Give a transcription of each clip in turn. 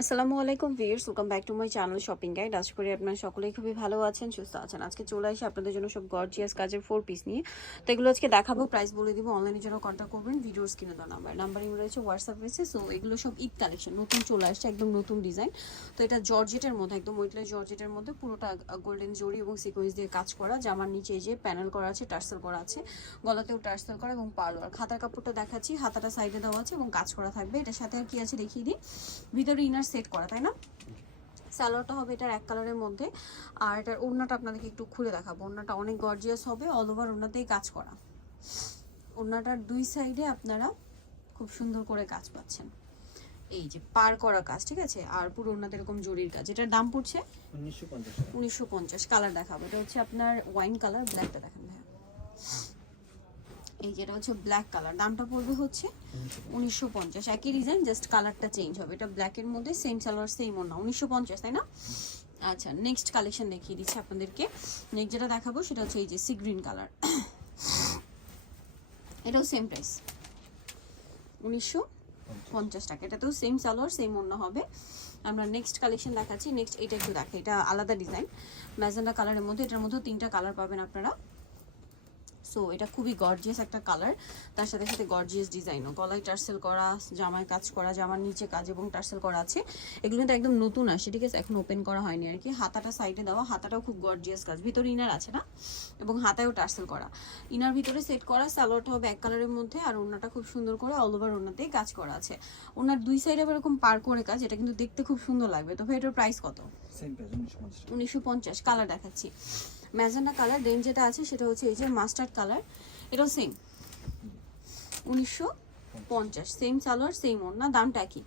আসসালামু আলাইকুম viewers, welcome back to my channel shopping guide. আশা করি আপনারা সকলেই খুবই ভালো আছেন, সুস্থ আছেন। আজকে চলে আসি আপনাদের জন্য সব গর্জিয়াস কাজের 4 পিস নিয়ে। তো এগুলো আজকে দেখাবো, প্রাইস বলে দিব। অনলাইনের জন্য কন্ট্যাক্ট করবেন, ভিডিওর স্ক্রিনে দেওয়া নাম্বারিং রয়েছে, হোয়াটসঅ্যাপ রয়েছে। সো এগুলো সব ঈদ কালেকশন, নতুন চলে আসছে, একদম নতুন ডিজাইন। তো এটা জর্জেটের মধ্যে, একদম ওয়েটলেস জর্জেটের মধ্যে, পুরোটা গোল্ডেন জরি এবং সিকোয়েন্স দিয়ে কাজ করা। জামার নিচে এই যে প্যানেল করা আছে, টার্সেল করা আছে, গলাতেও টার্সেল করা এবং পার্ল। আর খাতার কাপড়টা দেখাচ্ছি, হাতাটা সাইডে দেওয়া আছে এবং কাজ করা থাকবে। এটার সাথে আর কি আছে দেখিয়ে দিই। ভিতরে ইনার সেট করা, তাই না? সালোয়ারটা হবে এটার এক কালারের মধ্যে। আর এটার ওড়নাটা আপনাদেরকে একটু খুলে দেখাবো। ওড়নাটা অনেক গর্জিয়াস হবে, অল ওভার ওড়নাতেই কাজ করা। ওড়নাটার দুই সাইডে আপনারা খুব সুন্দর করে কাজ পাচ্ছেন, এই যে পার করা কাজ, ঠিক আছে। আর পুরো ওড়নাতে এরকম জরির কাজ। এটার দাম পড়ছে 1950। কালার দেখাবো, এটা হচ্ছে আপনার ওয়াইন কালার, ব্ল্যাকটা দেখেন ভাইয়া, এই যেটা হচ্ছে ব্ল্যাক কালার। দামটা পড়বে হচ্ছে 1950। একই ডিজাইন, জাস্ট কালারটা চেঞ্জ হবে। এটা ব্ল্যাকের মধ্যে, সেম সালোয়ার সেম ওড়না, 1950, তাই না? আচ্ছা, নেক্সট কালেকশন দেখিয়ে দিচ্ছি আপনাদেরকে। নেক্সট যেটা দেখাবো সেটা হচ্ছে এই যে সি গ্রিন কালার, এটাও সেম প্রাইস 1950 টাকা। এটাতেও সেম সালোয়ার সেম ওড়না হবে। আমরা নেক্সট কালেকশন দেখাচ্ছি। নেক্সট এটা একটু দেখে, এটা আলাদা ডিজাইন, ম্যাজেন্ডা কালারের মধ্যে। এটার মধ্যে 3টা কালার পাবেন আপনারা। সো এটা খুবই গর্জিয়াস একটা কালার, তার সাথে সাথে গর্জিয়াস ডিজাইনও। গলায় টার্সেল করা, জামায় কাজ করা, জামার নিচে কাজ এবং টার্সেল করা আছে। এগুলো কিন্তু একদম নতুন আসে, ঠিক আছে, এখন ওপেন করা হয়নি আর কি। হাতাটা সাইডে দেওয়া, হাতাটাও খুব গর্জিয়াস কাজ। ভিতরে ইনার আছে না, এবং হাতায়ও টার্সেল করা। ইনার ভিতরে সেট করা। সালোয়ারটা হবে এক কালারের মধ্যে, আর ওড়নাটা খুব সুন্দর করে অল ওভার ওড়নাতেই কাজ করা আছে। ওনার দুই সাইডে এরকম পার করে কাজ, এটা কিন্তু দেখতে খুব সুন্দর লাগবে। তো ভাই এটার প্রাইস কত? 1950। কালার দেখাচ্ছি, ম্যাজেন্ডা কালার। দেন যেটা আছে সেটা হচ্ছে এই যে মাস্টার্ড কালার, এটাও সেম 1950। সেম সালোয়ার সেম ওড়না, দামটা একই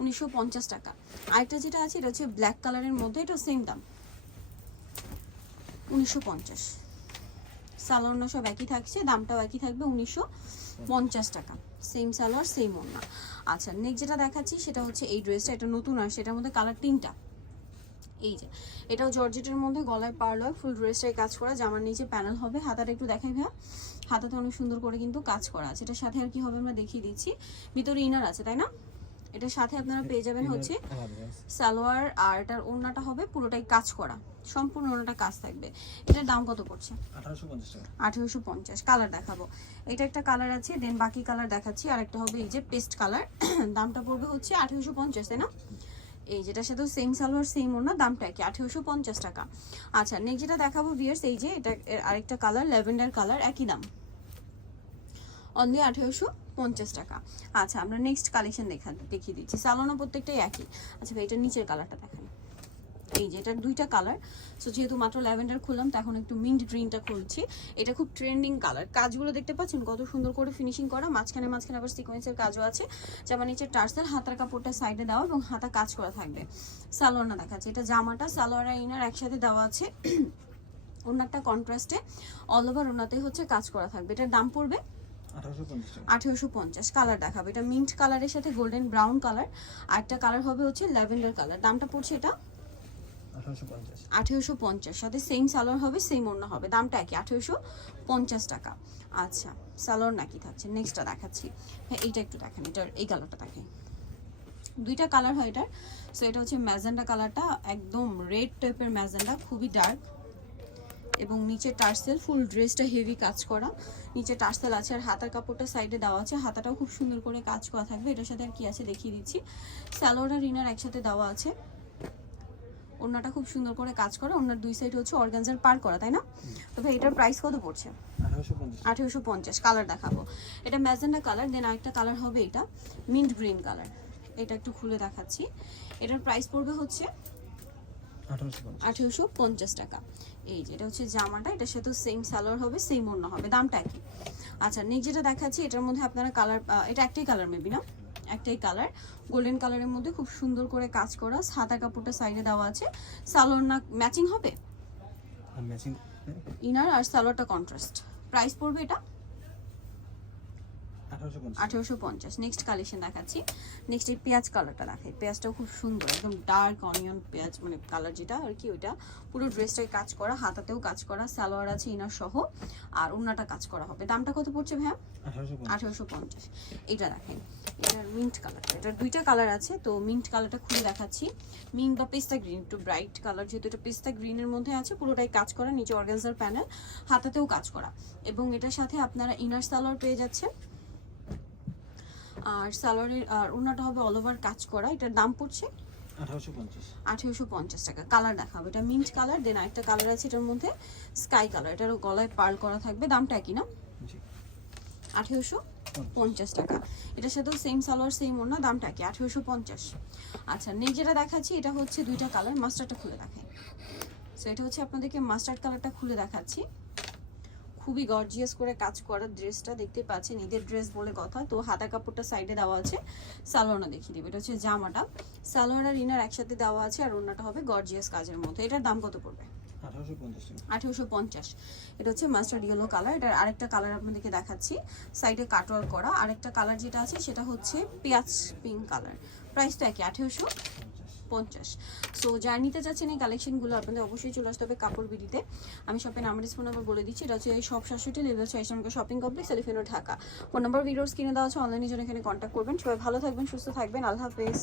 1950 টাকা। আরেকটা যেটা আছে এটা হচ্ছে ব্ল্যাক কালারের মধ্যে, এটাও সেম দাম 1950। সালোয়ার না সব একই থাকছে, দামটাও একই থাকবে 1950 টাকা। সেম সালোয়ার সেম ওড়না। আচ্ছা, নেক্সট যেটা দেখাচ্ছি সেটা হচ্ছে এই ড্রেসটা, এটা নতুন আসছে, এটার মধ্যে কালার 3টা। এই যে এটাও জর্জেটের মধ্যে, গলায় পার্ল হয়, ফুল ড্রেসটাই কাজ করা, জামার নিচে প্যানেল হবে। হাতাটা একটু দেখাই ভাইয়া, হাতাতে অনেক সুন্দর করে কিন্তু কাজ করা আছে। এটার সাথে আর কি হবে আমরা দেখিয়ে দিচ্ছি। ভিতরে ইনার আছে, তাই না? এটার সাথে আপনারা পেয়ে যাবেন হচ্ছে সালোয়ার, আর এটার ওড়নাটা হবে পুরোটাই কাজ করা, সম্পূর্ণ ওড়নাটা কাজ থাকবে। এটার দাম কত পড়ছে? 1850। কালার দেখাবো, এটা একটা কালার আছে, দেন বাকি কালার দেখাচ্ছি। আর একটা হবে এই যে পেস্ট কালার, দামটা পড়বে হচ্ছে 1850, তাই না? এই যেটার সাথে সেম সালোয়ার সেম ওড়না, দামটা কি 1850 টাকা। আচ্ছা, নেক্সট যেটা দেখাবো ভিউয়ার্স, এই যে এটা আরেকটা কালার, ল্যাভেন্ডার কালার, একই দাম, অনলি 1850 টাকা। আচ্ছা, আমরা নেক্সট কালেকশন দেখিয়ে দিচ্ছি। সালোনা প্রত্যেকটাই একই। আচ্ছা ভাই, এটা নিচের কালারটা দেখান। এই যে এটার 2টা কালার। সো যেহেতু মাত্র ল্যাভেন্ডার খুললাম, তখন একটু মিন্ট গ্রিনটা খুলছি। এটা খুব ট্রেন্ডিং কালার। কাজগুলো দেখতে পাচ্ছেন কত সুন্দর করে ফিনিশিং করা, মাঝখানে মাঝখানে আবার সিকোয়েন্সের কাজও আছে। জামার নিচে টার্সেল, হাতার কাপড়টা সাইডে দেওয়া এবং হাতা কাজ করা থাকবে। সালোয়ার না দেখাচ্ছে, এটা জামাটা, সালোয়ার আর ইনার একসাথে দেওয়া আছে। ওনারটা কন্ট্রাস্টে, অল ওভার ওনাতে হচ্ছে কাজ করা থাকবে। এটার দাম পড়বে 1850। কালার দেখাবে, এটা মিন্ট কালারের সাথে গোল্ডেন ব্রাউন কালার, আর একটা কালার হবে হচ্ছে ল্যাভেন্ডার কালার। দামটা পড়ছে এটা 1850। সাথে সেম সালোয়ার হবে, সেম ওড়না হবে, দামটা একই 1850 টাকা। আচ্ছা, সালোয়ার নাকি থাকছে। নেক্সটটা দেখাচ্ছি। হ্যাঁ, এইটা একটু দেখেন, এটার এই কালারটা দেখেন। 2টা কালার হয় এটার। সো এটা হচ্ছে ম্যাজেন্ডা কালারটা, একদম রেড টাইপের ম্যাজেন্ডা, খুবই ডার্ক, এবং নিচে টার্সেল, ফুল ড্রেসটা হেভি কাজ করা, নিচে টার্সেল আছে। আর হাতার কাপড়টা সাইডে দেওয়া আছে, হাতাটাও খুব সুন্দর করে কাজ করা থাকবে। এটার সাথে আর কি আছে দেখিয়ে দিচ্ছি। সালোয়ার আর ইনার একসাথে দেওয়া আছে। ওড়নাটা খুব সুন্দর করে কাজ করা, ওড়নার দুই সাইড হচ্ছে অর্গানজার পার করা, তাই না? তবে এটার প্রাইস কত পড়ছে? 1850। কালার দেখাবো, এটা ম্যাজেন্ডা কালার, দেন আরেকটা কালার হবে এটা মিন্ট গ্রিন কালার। এটা একটু খুলে দেখাচ্ছি। এটার প্রাইস পড়বে হচ্ছে 1850 টাকা। এই যে এটা হচ্ছে জামাটা, এটার সাথে সেম সালোয়ার হবে, সেম ওড়না হবে, দামটা একই। আচ্ছা, নেক্সট যেটা দেখাচ্ছি, এটার মধ্যে আপনারা কালার, এটা একটাই কালার মেবি না, একটাই কালার, গোল্ডেন কালারের মধ্যে খুব সুন্দর করে কাজ করা, হাতা কাপড়টা সাইডে দেওয়া আছে। সালোয়ার না ম্যাচিং হবে, ইনার আর সালোয়ারটা কন্ট্রাস্ট। প্রাইস পড়বে এটা 1850। নেক্সট কালেকশন দেখাচ্ছি। নেক্সট এই পেঁয়াজ কালারটা দেখাই। পেঁয়াজটাও খুব সুন্দর, একদম ডার্ক অনিয়ন পেঁয়াজ মানে কালার যেটা আর কি, ওইটা পুরো ড্রেসটাই কাজ করা, হাতাতেও কাজ করা, সালোয়ার আছে ইনার সহ, আর ওন্নাটা কাজ করা হবে। দামটা কত পড়ছে ভাইয়া? 1850। এটা দেখেন, এটার মিন্ট কালার, এটার দুইটা কালার আছে, তো মিন্ট কালারটা খুলে দেখাচ্ছি। মিন্ট বা পেস্তা গ্রিন, একটু ব্রাইট কালার, যেহেতু এটা পেস্তা গ্রিনের মধ্যে আছে, পুরোটাই কাজ করা, নিচে অর্গানজার প্যানেল, হাতাতেও কাজ করা, এবং এটার সাথে আপনারা ইনার সালোয়ার পেয়ে যাচ্ছেন। আর সালোয়ারের আর ওন্নাটা হবে অল ওভার কাজ করা। এটার দাম পড়ছে 1850 টাকা। কালার দেখাবো, এটা মিন্ট কালার, দেন আরেকটা কালার আছে এটার মধ্যে স্কাই কালার, এটারও গলায় পার্ল করা থাকবে। দামটা একই না? 1850 টাকা। এটার সাথেও সেম সালোয়ার সেম ওন্না, দামটা কি? 1850। আচ্ছা, নেক্সট যেটা দেখাচ্ছি এটা হচ্ছে দুইটা কালার, মাস্টারটা খুলে দেখাই। সো এটা হচ্ছে আপনাদেরকে মাস্টার্ড কালারটা খুলে দেখাচ্ছি। খুবই গর্জিয়াস করে কাজ করা ড্রেসটা, দেখতে পাচ্ছেন ঈদের ড্রেস বলে কথা। তো হাতা কাপড়টা সাইডে দেওয়া আছে, সালোয়ারটা দেখিয়ে দেবে। এটা হচ্ছে জামাটা, সালোয়ার আর ইনার একসাথে দেওয়া আছে, আর ওন্নাটা হবে গর্জিয়াস কাজের মধ্যে। এটার দাম কত পড়বে? 1850। এটা হচ্ছে মাস্টার্ড ইয়েলো কালার। এটার আরেকটা কালার আপনাদেরকে দেখাচ্ছি, সাইডে কাটওয়ার্ক করা। আরেকটা কালার যেটা আছে সেটা হচ্ছে পেঁয়াজ পিঙ্ক কালার। প্রাইস তো একই, 1850। সো যারা নিতে চাচ্ছেন এই কালেকশনগুলো, আপনাদের অবশ্যই চলে আসতে হবে কাপড় বিডিতে। আমি শপের নাম্বার ফোন নাম্বার বলে দিচ্ছি। এটা হচ্ছে শপ 67 লেভেল 6 নম্বর shopping complex, elephant road, Dhaka. Phone number videos কিনে দেওয়া আছে, অনলাইনে জন্য এখানে কন্ট্যাক্ট করবেন। সবাই ভালো থাকবেন, সুস্থ থাকবেন, আল্লাহ হাফেজ।